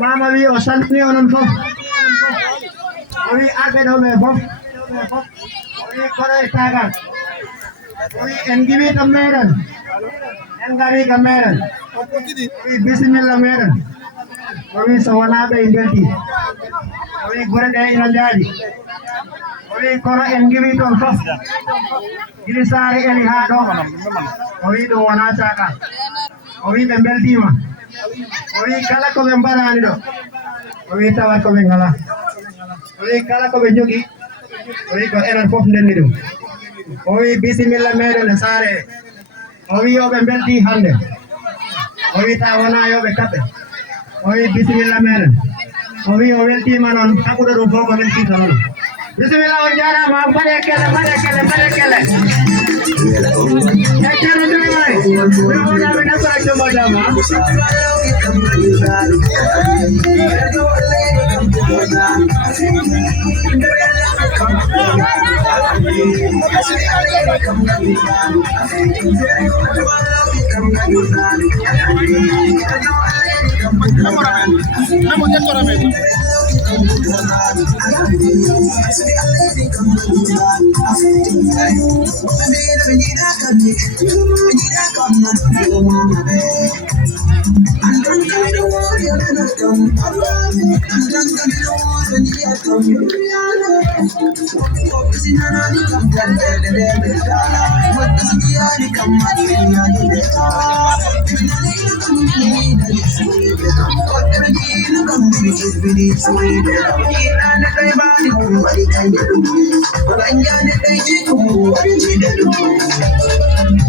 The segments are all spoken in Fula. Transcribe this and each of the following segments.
Mama wi o salmini onon fof o wi arɓeɗoɓe fof o wi koɗo e tagal o wi en giwi to meɗen en gari ka meɗen o wi bisimilla meɗen o wi so wona ɓe belti o wi guure ɗe ina jaaɗi o wi kono en giwi toon fof guila saare eli ha ɗo o wi ɗum wona caka o wi ɓe beltima o wi kala koɓe mbaɗani ɗo o wi tawat koɓe ngala o wi kala koɓe jogui o wi ko enen fof ndenni ɗum o wi bisimilla meɗen e saare o wi yoɓe belti hande o wi ta wona yoɓe kaɓɓe o wi bisimilla meɗen o wi o weltima noon haɓuɗo ɗum fof ko weltita noon bisimilla on jarama mbaɗe kele ekkene joymay ɗowoɗaɓe nakkora jomba jama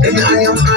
I am